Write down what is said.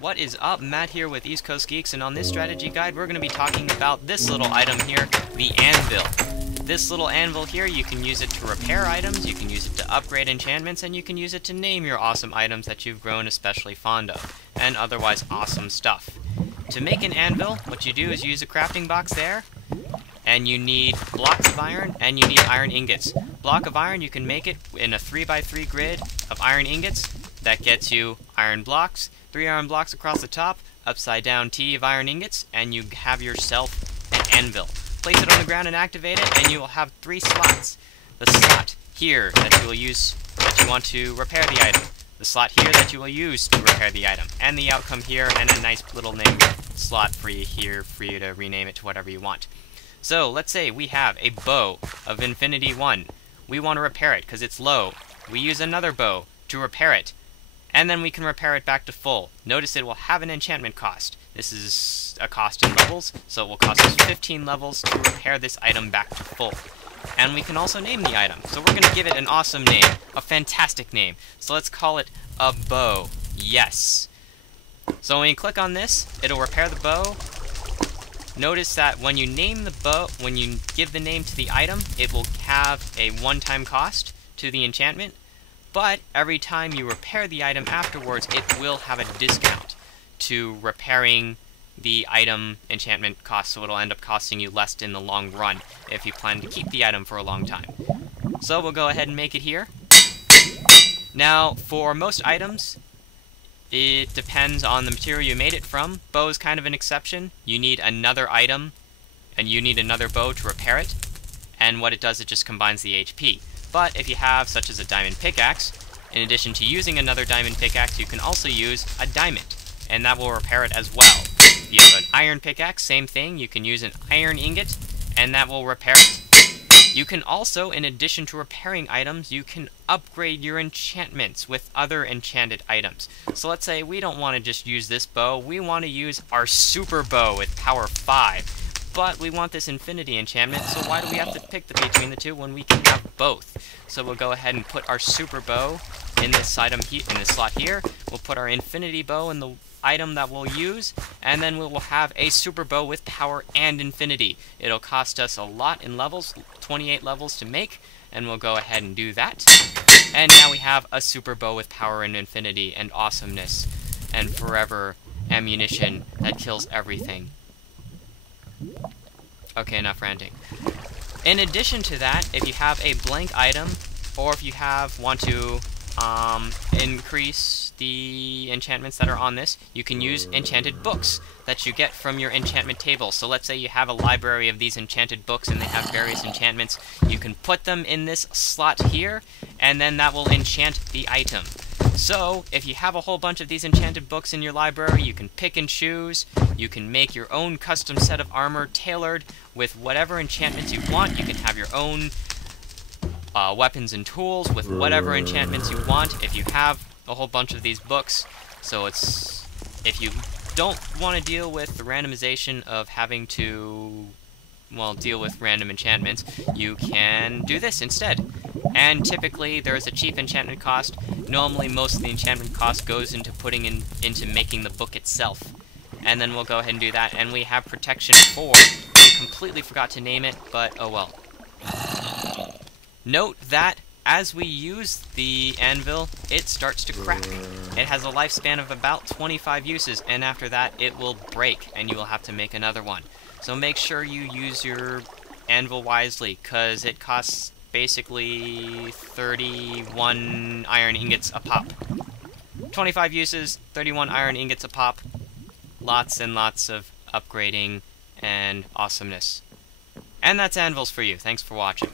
What is up? Matt here with East Coast Geeks, and on this strategy guide we're going to be talking about this little item here, the Anvil. This little anvil here, you can use it to repair items, you can use it to upgrade enchantments, and you can use it to name your awesome items that you've grown especially fond of, and otherwise awesome stuff. To make an anvil, what you do is use a crafting box there, and you need blocks of iron, and you need iron ingots. Block of iron, you can make it in a 3x3 grid of iron ingots. That gets you iron blocks, 3 iron blocks across the top, upside down T of iron ingots, and you have yourself an anvil. Place it on the ground and activate it, and you will have 3 slots. The slot here that you will use, that you want to repair the item. The slot here that you will use to repair the item. And the outcome here, and a nice little name slot for you here for you to rename it to whatever you want. So, let's say we have a bow of Infinity 1. We want to repair it because it's low. We use another bow to repair it. And then we can repair it back to full. Notice it will have an enchantment cost. This is a cost in levels, so it will cost us 15 levels to repair this item back to full. And we can also name the item. So we're going to give it an awesome name, a fantastic name. So let's call it a bow. Yes. So when you click on this, it'll repair the bow. Notice that when you name the bow, when you give the name to the item, it will have a one-time cost to the enchantment. But every time you repair the item afterwards, it will have a discount to repairing the item enchantment cost, so it'll end up costing you less in the long run if you plan to keep the item for a long time. So we'll go ahead and make it here. Now, for most items, it depends on the material you made it from. Bow is kind of an exception. You need another item, and you need another bow to repair it, and what it does, it just combines the HP. But if you have, such as a diamond pickaxe, in addition to using another diamond pickaxe, you can also use a diamond, and that will repair it as well. If you have an iron pickaxe, same thing, you can use an iron ingot, and that will repair it. You can also, in addition to repairing items, you can upgrade your enchantments with other enchanted items. So let's say we don't want to just use this bow, we want to use our super bow with power 5. But we want this infinity enchantment, so why do we have to pick between the two when we can have both? So we'll go ahead and put our super bow in this item in this slot here. We'll put our infinity bow in the item that we'll use, and then we will have a super bow with power and infinity. It'll cost us a lot in levels, 28 levels to make, and we'll go ahead and do that. And now we have a super bow with power and infinity and awesomeness and forever ammunition that kills everything. Okay, enough ranting. In addition to that, if you have a blank item, or if you want to increase the enchantments that are on this, you can use enchanted books that you get from your enchantment table. So let's say you have a library of these enchanted books and they have various enchantments. You can put them in this slot here, and then that will enchant the item. So, if you have a whole bunch of these enchanted books in your library, you can pick and choose. You can make your own custom set of armor tailored with whatever enchantments you want. You can have your own weapons and tools with whatever enchantments you want if you have a whole bunch of these books. So if you don't want to deal with the randomization of having to, well, deal with random enchantments, you can do this instead. And typically there is a cheap enchantment cost. Normally most of the enchantment cost goes into into making the book itself. And then we'll go ahead and do that, and we have protection 4. We completely forgot to name it, but oh well. Note that as we use the anvil, it starts to crack. It has a lifespan of about 25 uses, and after that it will break, and you will have to make another one. So make sure you use your anvil wisely, because it costs basically 31 iron ingots a pop. 25 uses, 31 iron ingots a pop. Lots and lots of upgrading and awesomeness. And that's anvils for you. Thanks for watching.